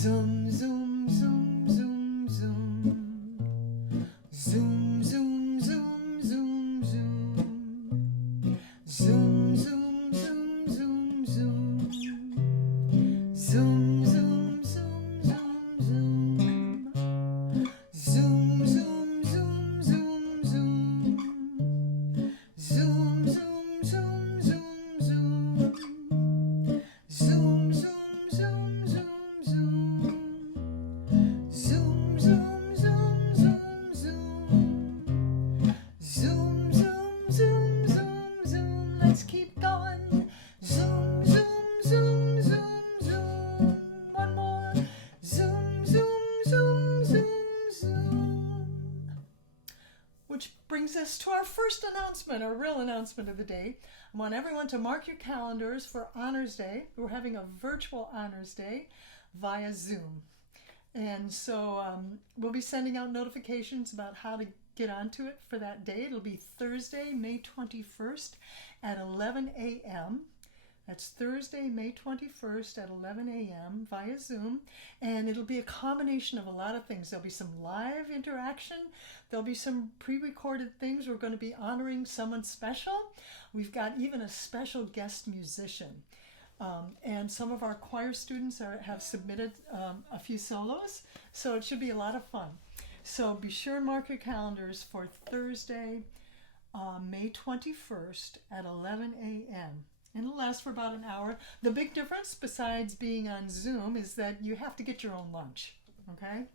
Zoom, zoom, zoom, zoom, zoom. Zoom, zoom, zoom, zoom, zoom. Zoom, zoom, zoom, zoom, zoom. Zoom, zoom, zoom, zoom, zoom. Zoom, zoom, zoom, zoom, zoom. Zoom, zoom, zoom, zoom, zoom. Zoom, zoom, zoom, zoom, zoom. Zoom, zoom, zoom, zoom, zoom. Zoom, zoom, zoom, zoom, zoom. Let's keep going. Zoom, zoom, zoom, zoom, zoom. One more. Zoom, zoom, zoom, zoom, zoom. Which brings us to our first announcement, our real announcement of the day. I want everyone to mark your calendars for Honors Day. We're having a virtual Honors Day via Zoom. And so we'll be sending out notifications about how to get onto it for that day. It'll be Thursday, May 21st at 11 a.m. That's Thursday, May 21st at 11 a.m. via Zoom. And it'll be a combination of a lot of things. There'll be some live interaction. There'll be some pre-recorded things. We're going to be honoring someone special. We've got even a special guest musician. And some of our choir students have submitted a few solos. So it should be a lot of fun. So be sure and mark your calendars for Thursday, May 21st at 11 a.m. And it'll last for about an hour. The big difference, besides being on Zoom, is that you have to get your own lunch, okay?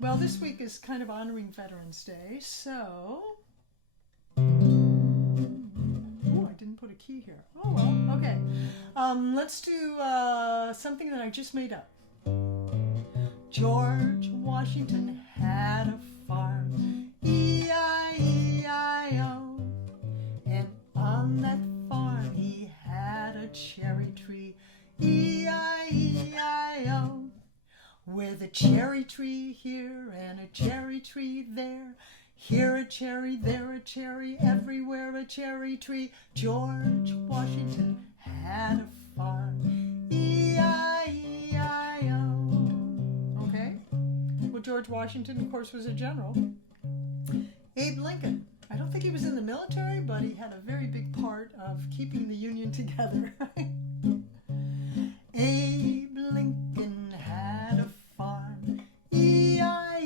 Well, this week is kind of honoring Veterans Day, so... Oh, I didn't put a key here. Oh, well, okay. Let's do something that I just made up. George Washington had a farm, E-I-E-I-O, and on that farm he had a cherry tree, E-I-E-I-O, with a cherry tree here and a cherry tree there, here a cherry, there a cherry, everywhere a cherry tree. George Washington had a farm, E-I-E-I-O. Okay? Well, George Washington, of course, was a general. Abe Lincoln. I don't think he was in the military, but he had a very big part of keeping the Union together. Abe Lincoln had a farm, E-I-E-I-O,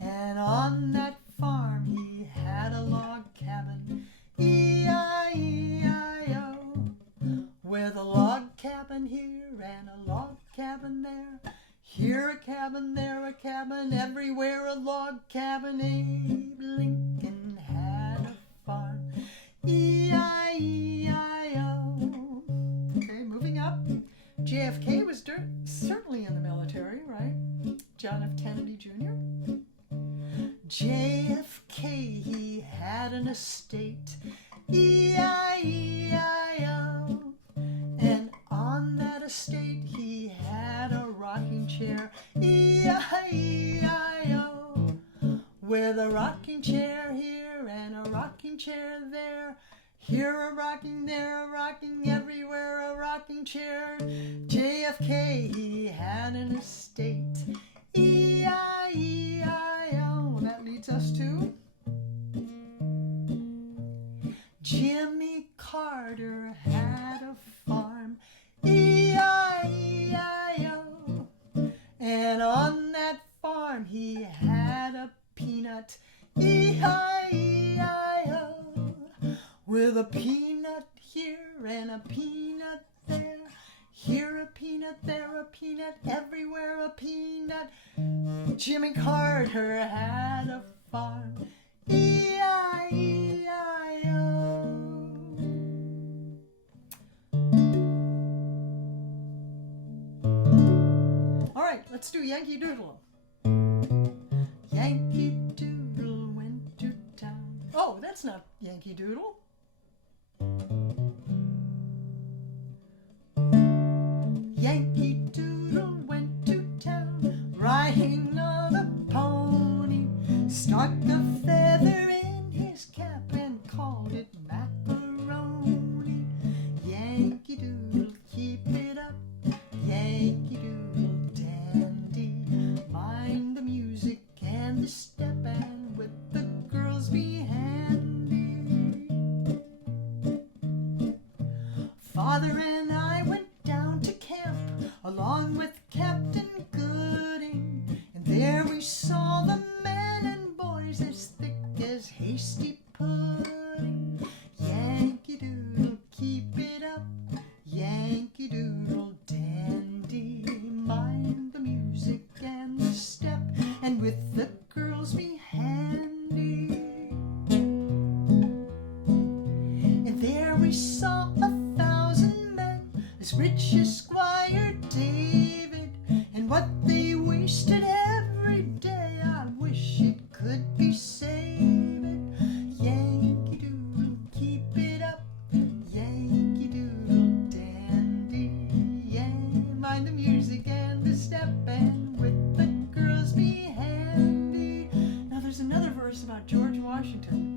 and on that farm he had a log cabin, E-I-E-I-O, with a log cabin here and a log cabin there, here a cabin, there a cabin, everywhere a log cabin. Abe Lincoln had a farm, E-I-E-I-O. Okay, moving up. JFK was certainly in the military, right? John F. Kennedy Jr. JFK, he had an estate, E-I-E-I-O, and on that estate he had a rocking chair, E-I-E-I-O, with a rocking chair here and a rocking chair there, here a rocking, there a rocking, everywhere a rocking chair. JFK, he had an estate, E-I-E-I-O. That leads us to Jimmy Carter had a farm, E-I-E-I-O, and on that farm he had a peanut, E-I-E-I-O, with a peanut here and a peanut there, here a peanut, there a peanut, everywhere a peanut. Jimmy Carter had a farm, E-I-E-I-O. All right, let's do Yankee Doodle. Yankee Doodle went to town. Oh, that's not Yankee Doodle. Yankee Doodle went to town, riding on a pony, stuck a feather in his cap and called it macaroni. Yankee Doodle, keep it up. Yankee Father and I went down to camp along with Captain Gooding, and there we saw the men and boys as thick as hasty pudding. Yankee Doodle, keep it up, Yankee Doodle dandy. Mind the music and the step, and with the girls be handy. And there we saw 1,000 men, as rich as Squire David, and what they wasted every day, I wish it could be saved. Yankee Doodle, keep it up, Yankee Doodle dandy. Yeah, mind the music and the step, and with the girls be handy. Now there's another verse about George Washington.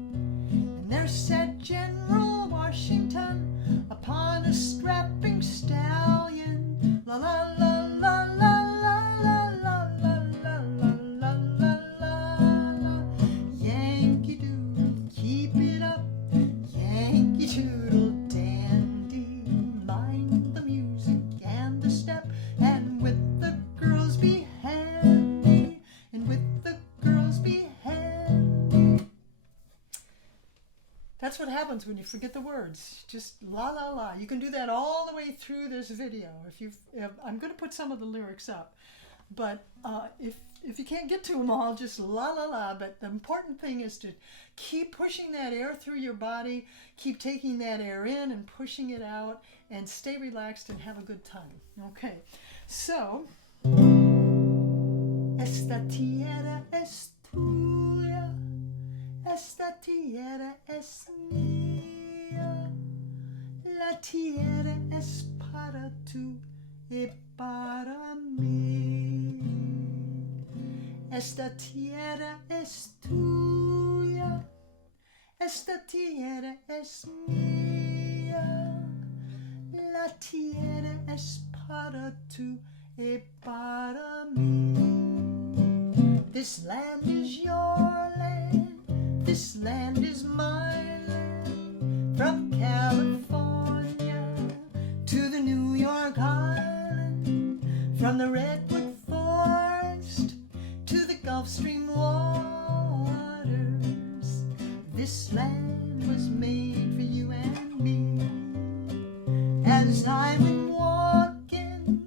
And there sat General Washington upon a strapping stallion. La la la la la la la la la la la la la la. Yankee Doodle, keep it up, Yankee Doodle dandy. Mind the music and the step, and with the girls be handy, and with the girls be handy. That's what happens when you forget the words. Just la la la. You can do that all the way through this video. I'm going to put some of the lyrics up, but if you can't get to them all, just la la la. But the important thing is to keep pushing that air through your body, keep taking that air in and pushing it out, and stay relaxed and have a good time. Okay, so esta tierra es tuya, esta tierra es mía, la tierra es para tú y para mí. Esta tierra es tuya, esta tierra es mía, la tierra es para tú y para mí. This land is your land, this land is my land. From California to the New York Island, from the Redwood Forest to the Gulf Stream waters, this land was made for you and me. As I went walking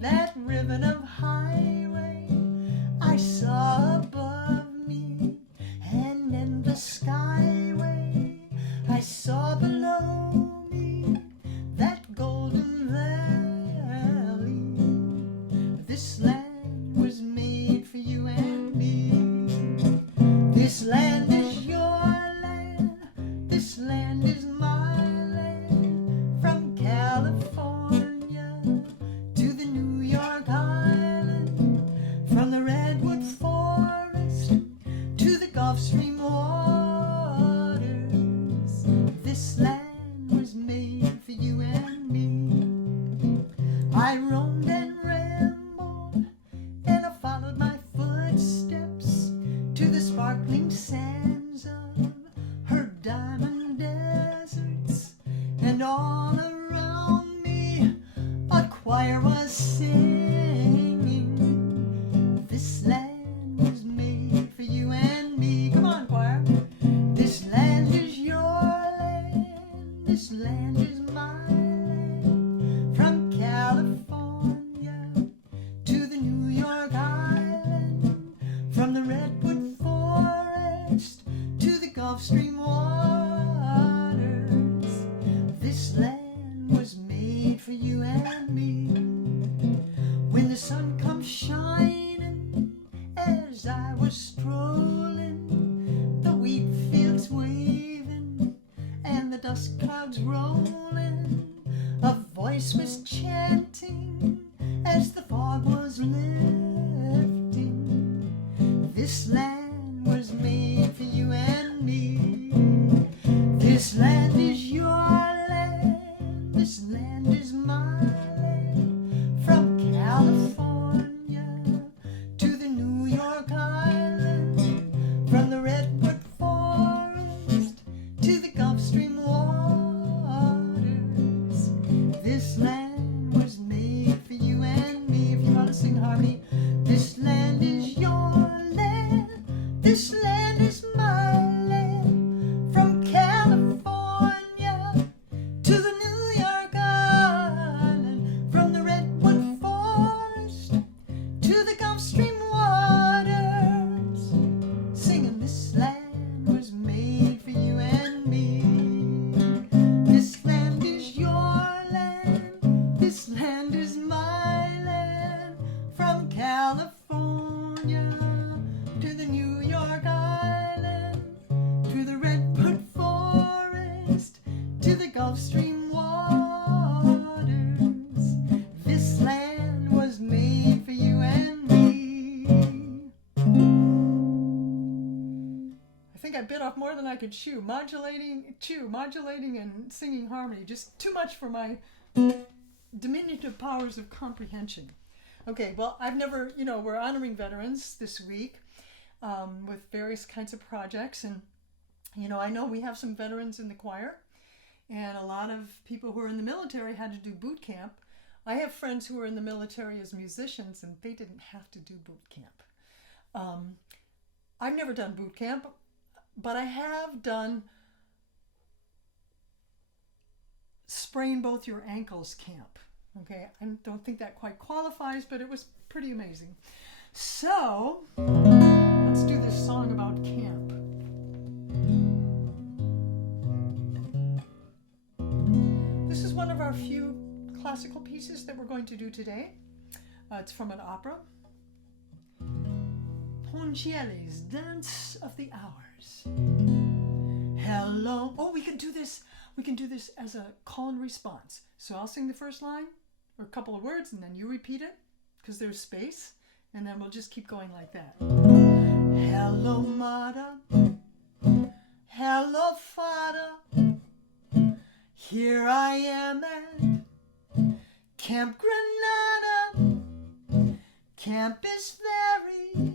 that ribbon of highway, I saw above me, and in the skyway I saw below me that golden valley. This land was made for you and me. This land is your land, this land is my land. From California to the New York Island, from the Redwood Forest to the Gulf Stream waters, this land was made for you and me. I roamed and rambled, and I followed my footsteps to the sparkling sands of her diamond deserts, and all around me a choir was singing. This land was made for you and me. Come on, choir. This land is your land, this land is my land. From California to the New York Island, from the Redwood Forest to the Gulf Stream waters, this land was made for you and me. When the sun comes shining, as I was strolling, the wheat fields waving and the dust clouds rolling, a voice was chanting as the fog was lifting. This land was made for you and me. This land is your land, this land is my land. From California to the New York Island, from the Redwood Forest to the Gulf Stream waters, Gulf Stream waters. This land was made for you and me. I think I bit off more than I could chew. Modulating and singing harmony. Just too much for my diminutive powers of comprehension. Okay, well, I've never, we're honoring veterans this week with various kinds of projects. And, I know we have some veterans in the choir. And a lot of people who are in the military had to do boot camp. I have friends who are in the military as musicians, and they didn't have to do boot camp. I've never done boot camp, but I have done sprain both your ankles camp. Okay, I don't think that quite qualifies, but it was pretty amazing. So, let's do this song about camp. This is one of our few classical pieces that we're going to do today. It's from an opera. Ponchielli's Dance of the Hours. Hello. Oh, we can do this. We can do this as a call and response. So I'll sing the first line, or a couple of words, and then you repeat it, because there's space, and then we'll just keep going like that. Hello, mother. Hello, father. Here I am at Camp Granada. Camp is very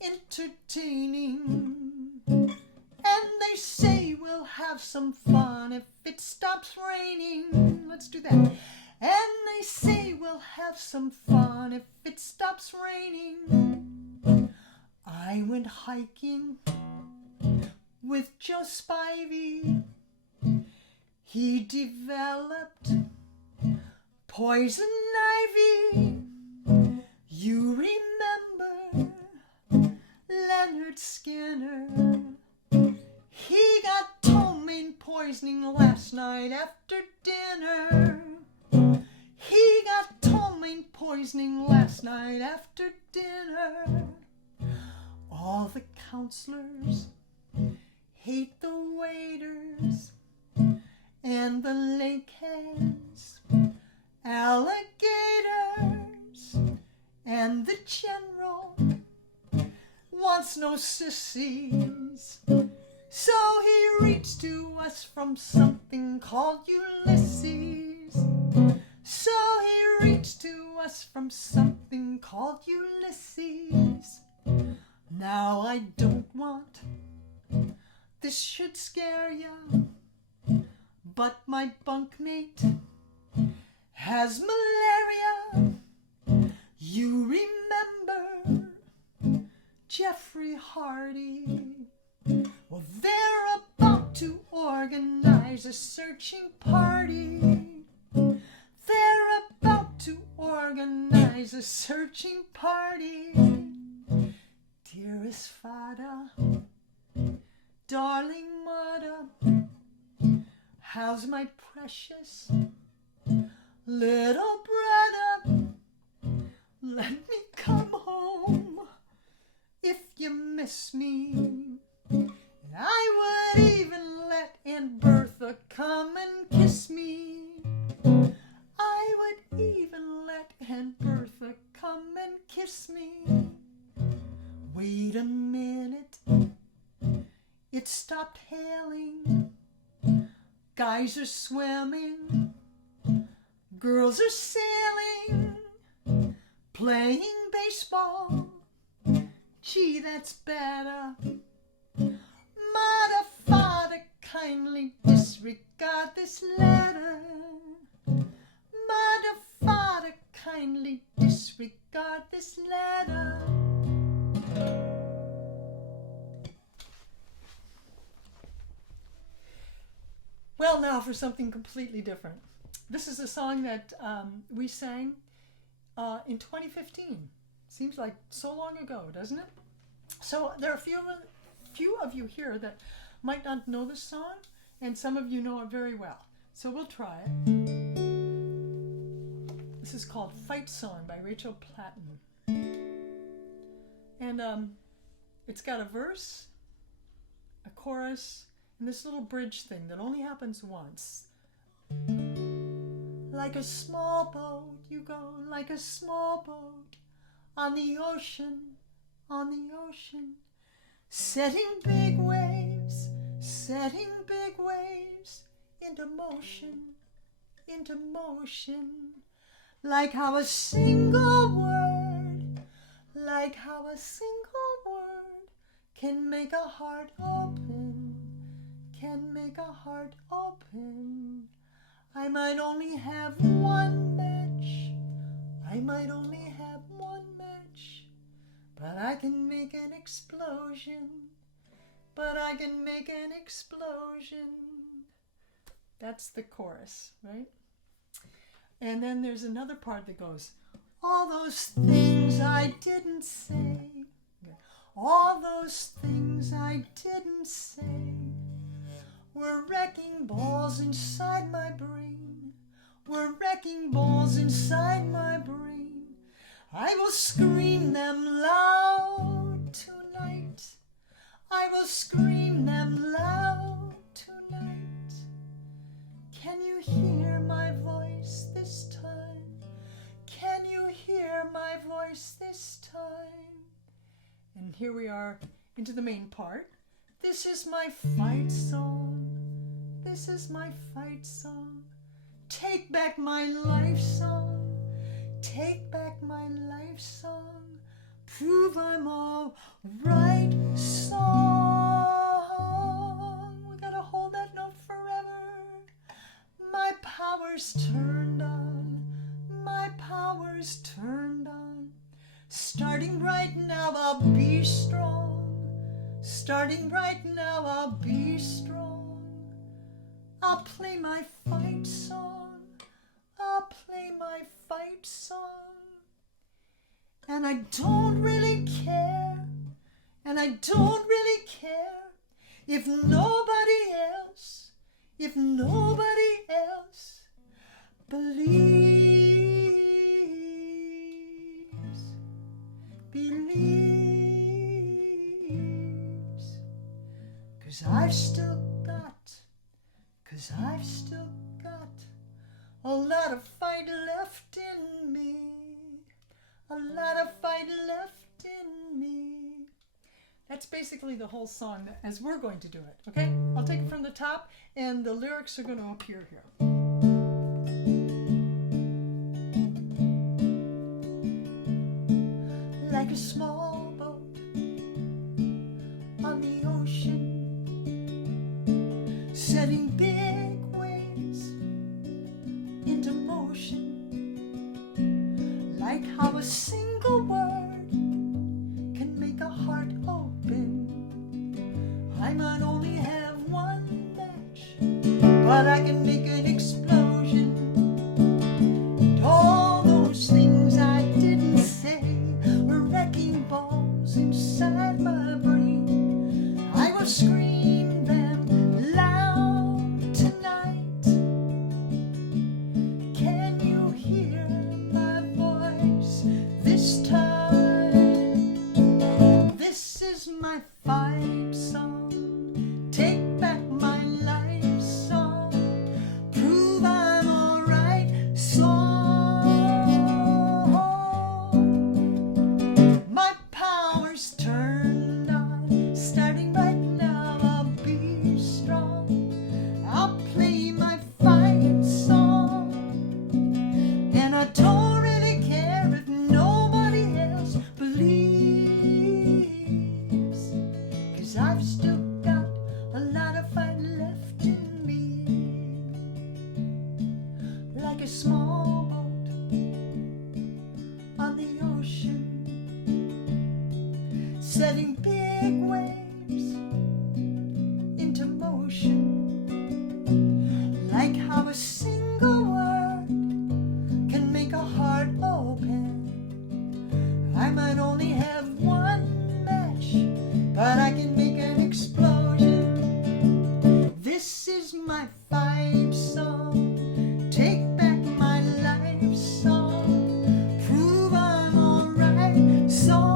entertaining. And they say we'll have some fun if it stops raining. Let's do that. And they say we'll have some fun if it stops raining. I went hiking with Joe Spivey. He developed poison ivy. You remember Leonard Skinner? He got ptomaine poisoning last night after dinner. He got ptomaine poisoning last night after dinner. All the counselors hate the waiters, and the lake has alligators, and the general wants no sissies. So he reached to us from something called Ulysses. So he reached to us from something called Ulysses. Now I don't want this should scare ya, but my bunkmate has malaria. You remember Jeffrey Hardy? Well, they're about to organize a searching party. They're about to organize a searching party. Dearest father, darling mother, how's my precious little brother? Let me come home if you miss me. And I would even let Aunt Bertha come and kiss me. I would even let Aunt Bertha come and kiss me. Wait a minute, it stopped hailing. Guys are swimming, girls are sailing, playing baseball. Gee, that's better. Mother, father, kindly disregard this letter. Mother, father, kindly disregard this letter. Well, now for something completely different. This is a song that we sang in 2015. Seems like so long ago, doesn't it? So there are a few of you here that might not know this song, and some of you know it very well. So we'll try it. This is called Fight Song by Rachel Platten. And it's got a verse, a chorus, And this little bridge thing that only happens once. Like a small boat, you go like a small boat on the ocean, setting big waves into motion, like how a single word can make a heart open, I might only have one match, but I can make an explosion, That's the chorus, right? And then there's another part that goes, all those things I didn't say, all those things I didn't say, were wrecking balls inside my brain, I will scream them loud tonight, Can you hear my voice this time? And here we are into the main part. This is my fight song. Take back my life song. Prove I'm all right song. We gotta hold that note forever. My power's turned on. Starting right now, I'll be strong. I'll play my fight song. And I don't really care. If nobody else believes, 'cause I've still got a lot of fight left in me. That's basically the whole song as we're going to do it, okay? I'll take it from the top and the lyrics are going to appear here. Like a small boat on the ocean, setting big waves into motion, like how a single word can make a heart open. I might only have one match, but I can make an explosion. And all those things I didn't say were wrecking balls inside my brain. I will scream them loud tonight. Can you hear my voice this time? This is my fight song. Take back my life song. Prove I'm alright song. My power's turned on. Starting right now, I'll be strong. I'll play my fight song. And I don't really care if nobody else believes, 'cause I've still got a lot of fight left in me. Like a small boat on the ocean, setting big waves into motion, like how a single word can make a heart open. I might only have one match, but I can make an explosion. This is my fight song. Take back my life song. Prove I'm alright song.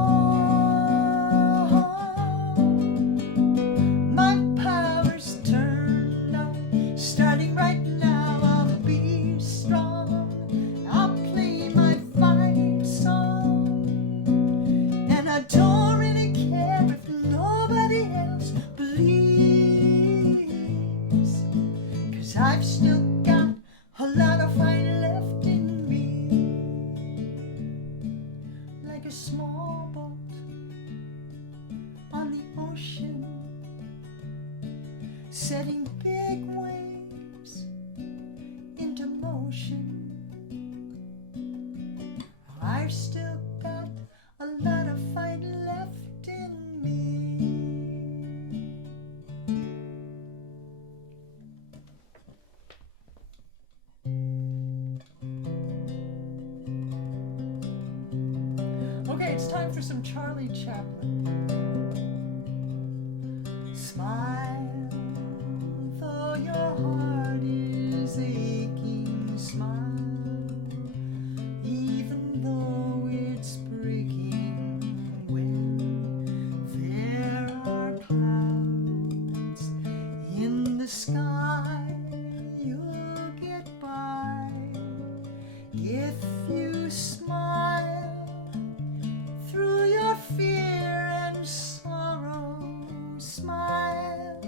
My power's turned 'cause I've still got a lot of fire left in me. Like a small boat on the ocean, setting big waves into motion. I've still got a lot of fight left in me. Okay, it's time for some Charlie Chaplin. Smile, though your heart is aching. Smile, even though it's breaking. When there are clouds in the sky, you'll get by if you smile through your fear and sorrow. Smile,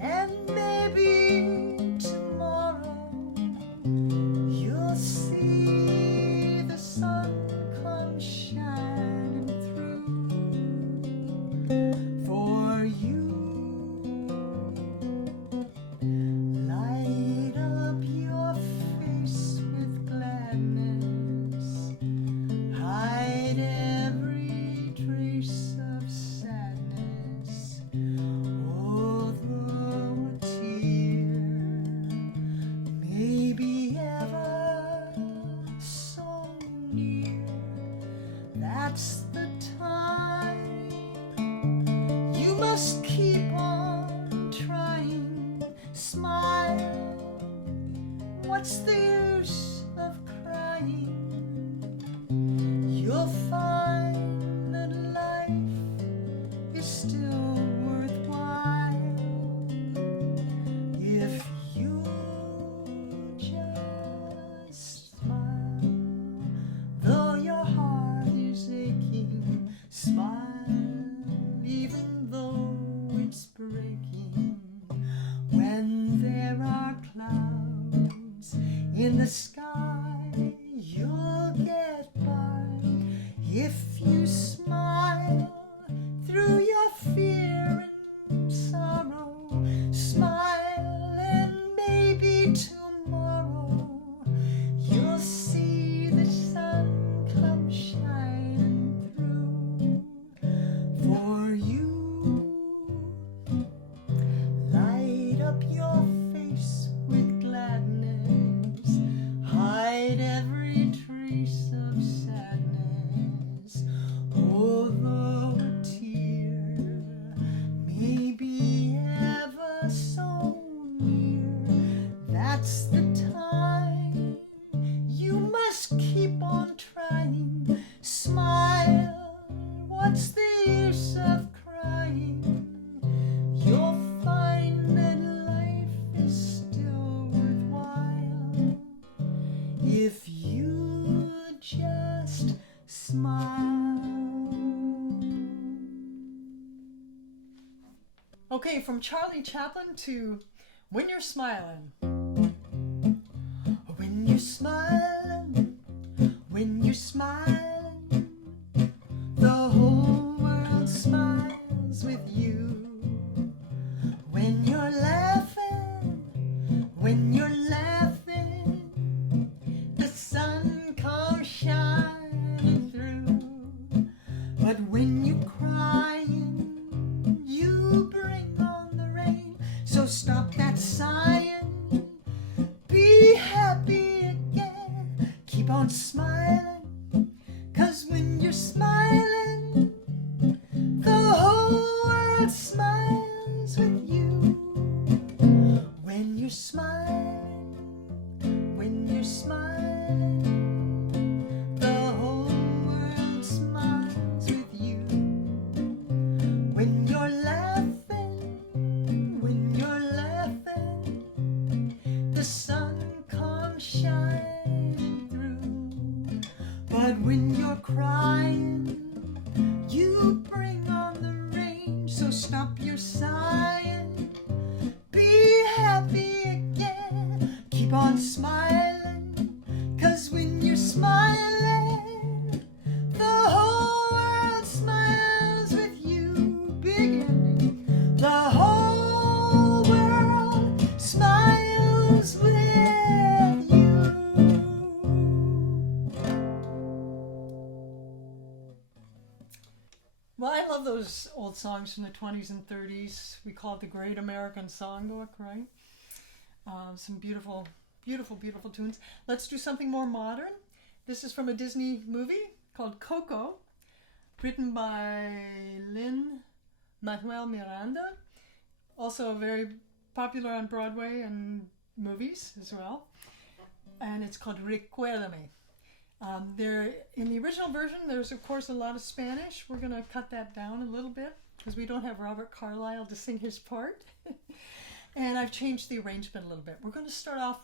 and maybe tomorrow you'll see the sun come shining through for you. Light up your face with gladness, hide every trace of sadness. Although a tear may be ever so near, that's the time you must keep on trying. Smile, what's the use of crying? You'll find that life is still worthwhile if you just smile. Though your heart is aching, smile, even though it's breaking. When there are clouds in the sky, you'll get by if you smile through your fear and sorrow. Smile, and maybe tomorrow you'll see the sun come shining through for you. Light up your face with gladness, hide every trace of sadness. Although a tear may be ever so near, that's the time you must keep on trying. Smile, what's the use of crying? You'll find that life is still worthwhile if you just smile. Okay, from Charlie Chaplin to When You're Smiling. When you're smiling, when you're smiling, the whole world smiles with you. When you're laughing, when you're laughing, the sun comes shining through. But when you're crying, you bring on the rain. So stop that sighing, be happy again, keep on smiling, 'cause when you're smiling, the whole world smiles with you. When you're smiling, when you're smiling, the whole world smiles with you. When you're laughing, when you're laughing, the sun comes shining through. But when you're crying, you bring on the rain. So stop your sighing, be happy again. those old songs from the 20s and 30s. We call it the Great American Songbook, right? Some beautiful, beautiful, beautiful tunes. Let's do something more modern. This is from a Disney movie called Coco, written by Lin-Manuel Miranda, also very popular on Broadway and movies as well. And it's called Recuérdame. In the original version, there's of course a lot of Spanish. We're going to cut that down a little bit because we don't have Robert Carlyle to sing his part. And I've changed the arrangement a little bit. We're going to start off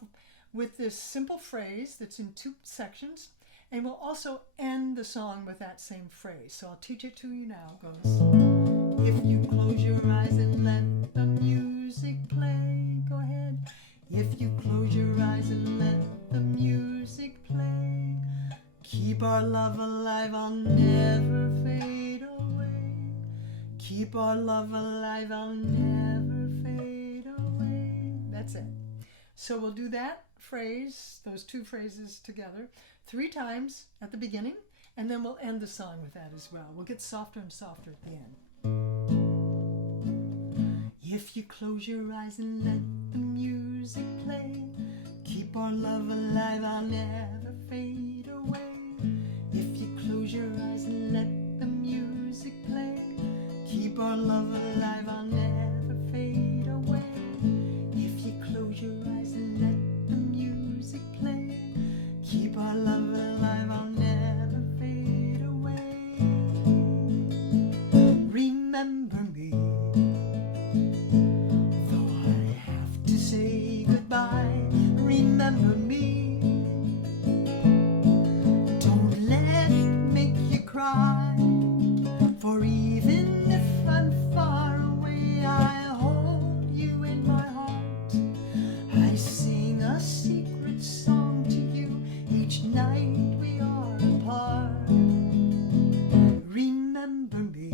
with this simple phrase that's in 2 sections, and we'll also end the song with that same phrase. So I'll teach it to you now. It goes, if you close your eyes and let the music play. Go ahead. If you close your eyes and let the music play, keep our love alive, I'll never fade away. Keep our love alive, I'll never fade away. That's it. So we'll do that phrase, those 2 phrases together, 3 times at the beginning, and then we'll end the song with that as well. We'll get softer and softer at the end. If you close your eyes and let the music play, keep our love alive, I'll never fade away. If you close your eyes and let the music play, keep our love alive, I'll never fade away. If you close your eyes and let the music play, keep our love alive, I'll never fade away. Remember me, though I have to say goodbye. Remember me, don't let it make you cry, for even if I'm far away, I hold you in my heart. I sing a secret song to you each night we are apart. Remember me,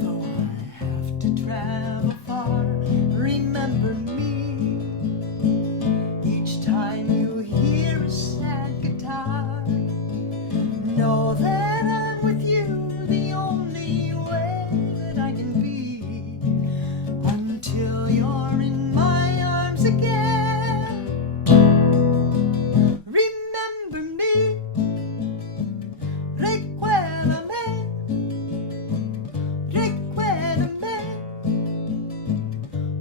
though I have to travel far. Remember me, each time you hear a sad guitar. Know that I'm with you the only way that I can be, until you're in my arms again. Remember me, recuérdame, recuérdame,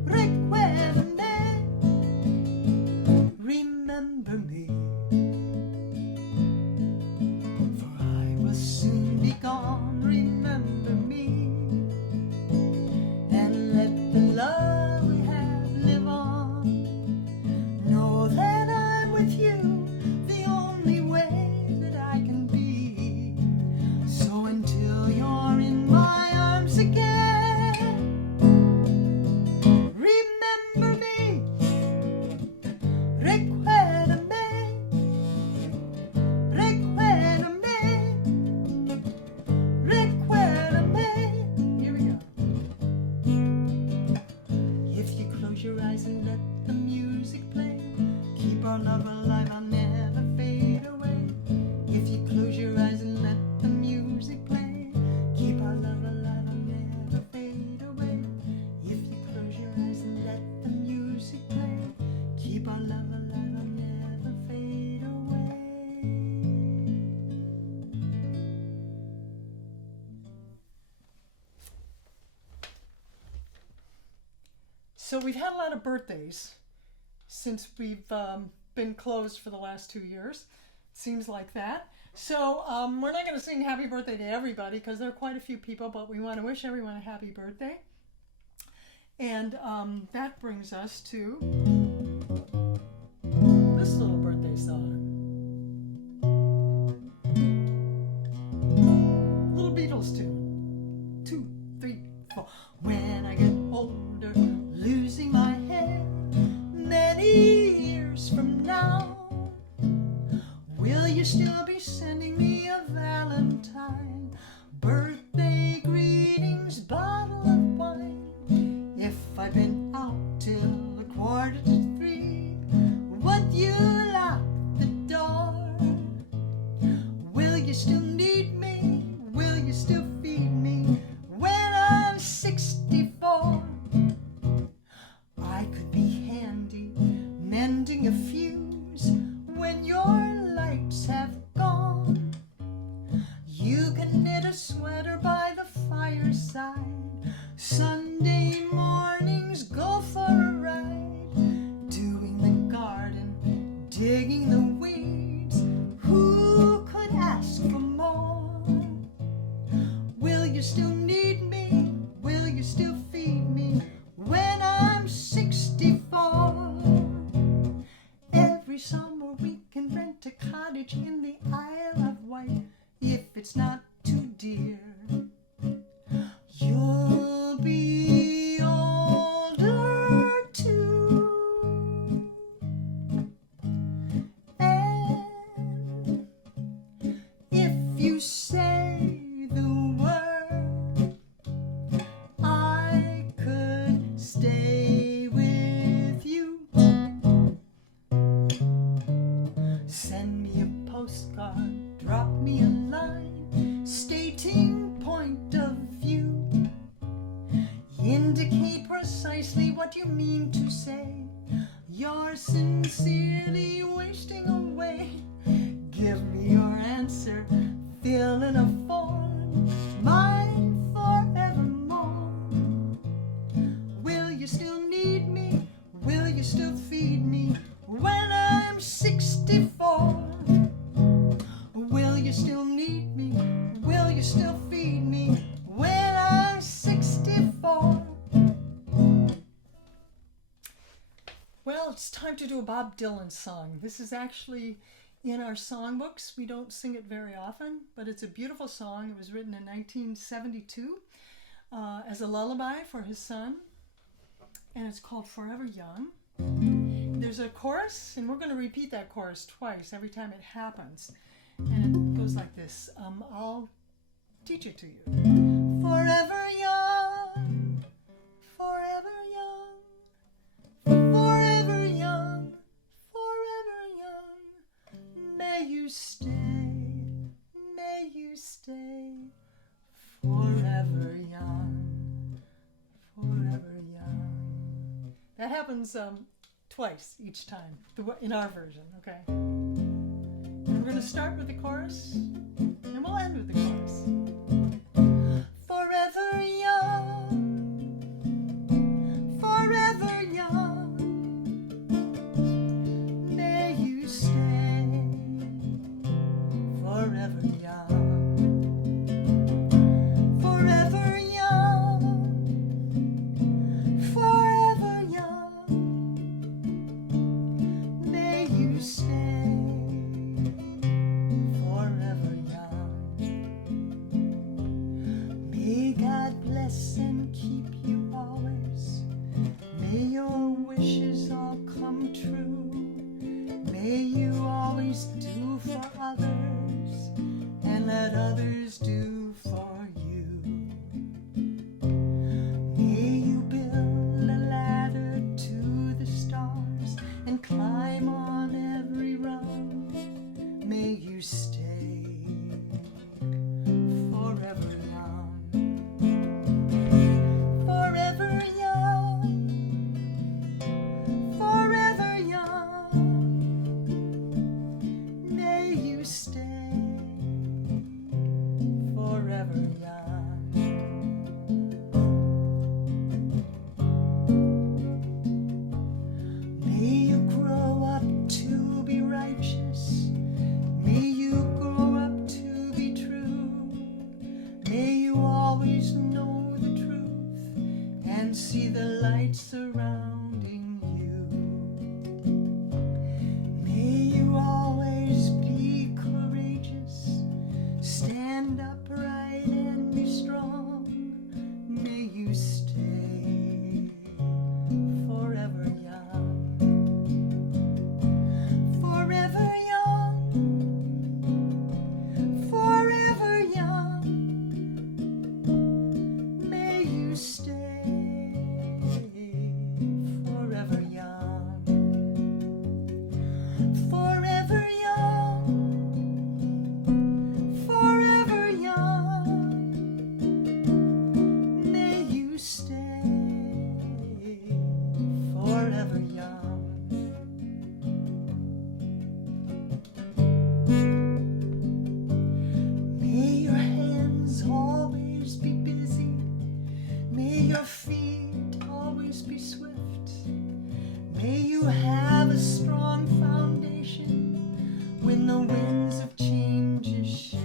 recuérdame. Remember me, for I will soon be gone. Remember me, and let the love we have live on. Know that I'm with you the only way that I can be, so until you're in my arms again. Remember me, recuérdame, recuérdame, recuérdame. Here we go. If you close your eyes and let the music play, keep our love alive, I'll never fade away. If you close your eyes and let the music play, keep our love alive, I'll never fade away. If you close your eyes and let the music play, keep our love alive, I'll never fade away. So we've had a lot of birthdays since we've been closed for the last 2 years. Seems like that. So we're not going to sing happy birthday to everybody because there are quite a few people, but we want to wish everyone a happy birthday. And that brings us to this little birthday song. Little Beatles tune. 2, 3, 4. When I get older, losing my head, many years from now, will you still be sending me a Valentine? Birthday greetings, bottle of wine. If I've been out till 2:45, would you lock the door? Will you still need me? Will you still mending a fuse when your lights have gone. You can knit a sweater by the fireside. Sunday mornings go for a ride, doing the garden, digging the weeds. Who could ask for more? Will you still need me? Will you still feed me when I'm 64? Every summer we can rent a cottage in the Isle of Wight if it's not too dear. You'll be older too, and if you say the word, I could stay with you. Send me a postcard, drop me a line, stating point of view. Indicate precisely what you mean to say. You're sincerely wasting away. Give me your answer, fill in a form, mine forevermore. Will you still need me? Will you still feed me when I'm 64? Will you still need me? Will you still feed me when I'm 64? Well, it's time to do a Bob Dylan song. This is actually in our songbooks. We don't sing it very often, but it's a beautiful song. It was written in 1972 as a lullaby for his son, and it's called Forever Young. There's a chorus, and we're going to repeat that chorus twice every time it happens. And it goes like this. I'll teach it to you. Forever young, forever young, forever young, forever young. May you stay, forever young, forever young. That happens twice each time in our version, okay? And we're going to start with the chorus, and we'll end with the chorus. Forever young, forever young, may you stay, forever young. Forever young, forever young, may you stay, forever young. May you have a strong foundation when the winds of change shift.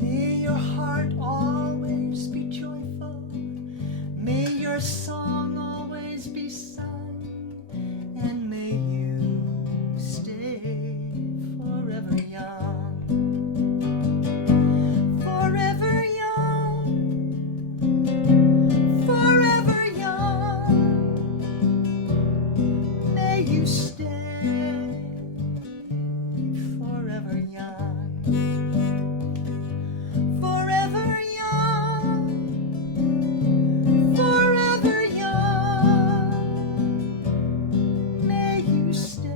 May your heart always be joyful. May your song always be sung. And may you stay forever young. Forever young. Forever young. May you stay forever young. Forever young. Forever young. May you stay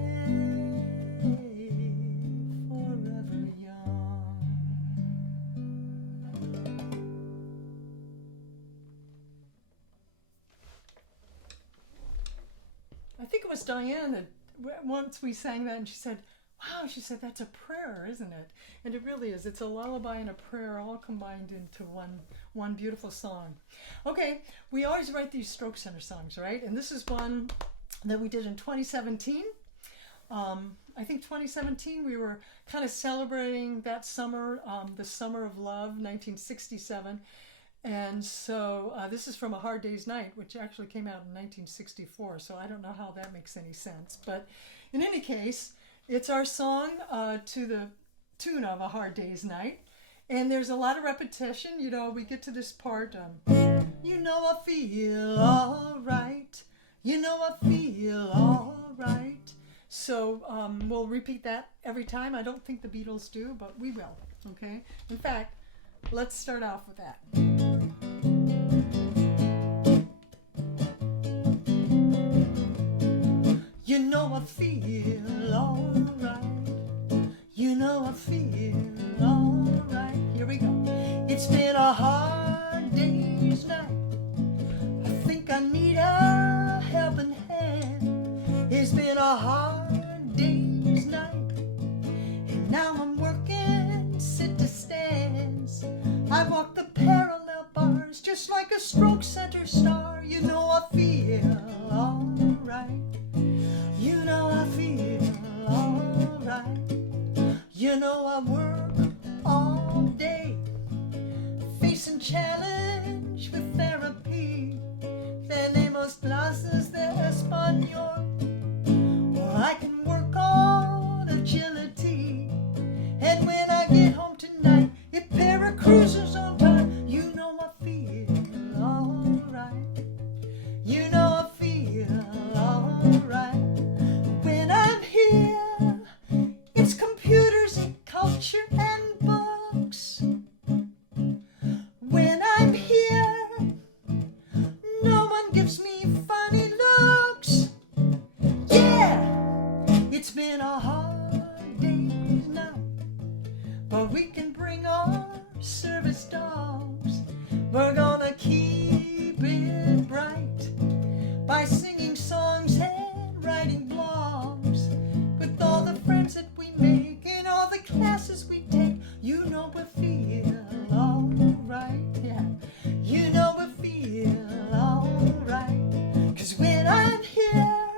forever young. I think it was Diane that once we sang that and she said, wow, she said, that's a prayer, isn't it? And it really is. It's a lullaby and a prayer all combined into one beautiful song. Okay, we always write these Stroke Center songs, right? And this is one that we did in 2017. I think 2017 we were kind of celebrating that summer, the Summer of Love, 1967. And so this is from A Hard Day's Night, which actually came out in 1964. So I don't know how that makes any sense. But in any case, it's our song to the tune of A Hard Day's Night. And there's a lot of repetition. You know, we get to this part. You know I feel all right. You know I feel all right. So we'll repeat that every time. I don't think the Beatles do, but we will. Okay? In fact, let's start off with that. You know I feel all right. You know I feel all right. Here we go. It's been a hard day's night. I think I need a helping hand. It's been a hard day's night. And now I'm working sit to stands. I walk the parallel bars just like a Stroke Center star. You know I feel all right. You know I feel all right. You know I work all day, facing challenge with therapy. Tenemos clases de español, or I can work on agility. And when I get home tonight, if para cruises on time, you know I feel all right. You know I feel all right. When I'm here, it's computers and culture and books. When I'm here, no one gives me funny looks. Yeah, it's been a hard day's night, but we can bring our service dogs. We're gonna keep it bright by singing songs and writing blogs with all the friends that we make and all the classes we take. You know we feel all right, yeah. You know we feel all right. 'Cause when I'm here,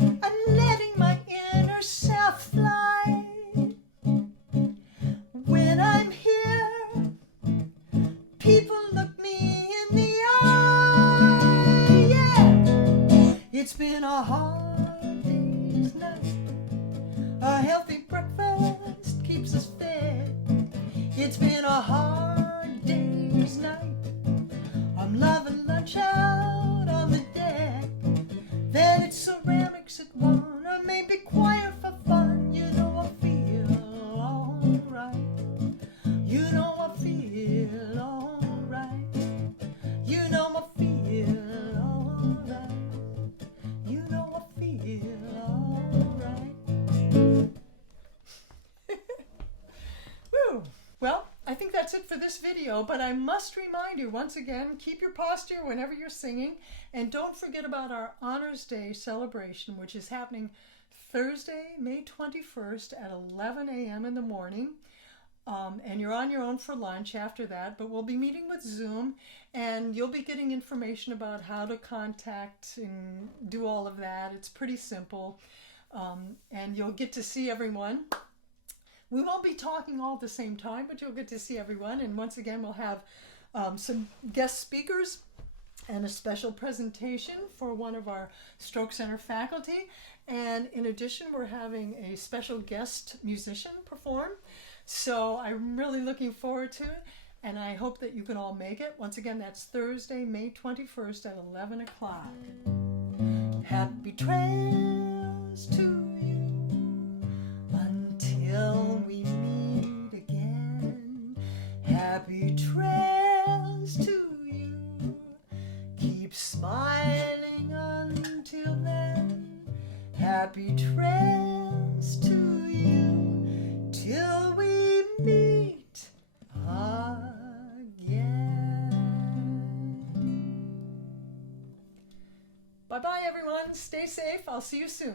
I'm letting my inner self fly. When I'm here, people look me in the eye, yeah. It's been a hard day's night. A healthy breakfast keeps us fed. It's been a hard day's night. I'm loving lunch out on the deck. Then it's ceramics at 1, or maybe choir for fun. You know I feel all right. You know I feel all right. You know I feel all right. You know I feel all right. Woo! Well, I think that's it for this video, but I must remind you once again, keep your posture whenever you're singing, and don't forget about our Honors Day celebration, which is happening Thursday, May 21st at 11 a.m. in the morning. and you're on your own for lunch after that, but we'll be meeting with Zoom, and you'll be getting information about how to contact and do all of that. It's pretty simple, and you'll get to see everyone. We won't be talking all at the same time, but you'll get to see everyone, and once again we'll have some guest speakers and a special presentation for one of our Stroke Center faculty, and in addition we're having a special guest musician perform. So I'm really looking forward to it, and I hope that you can all make it. Once again, that's Thursday, May 21st at 11 o'clock. Happy trails to you until we meet again. Happy trails to you. Keep smiling until then. Happy trails to you till we meet again. Bye-bye, everyone. Stay safe. I'll see you soon.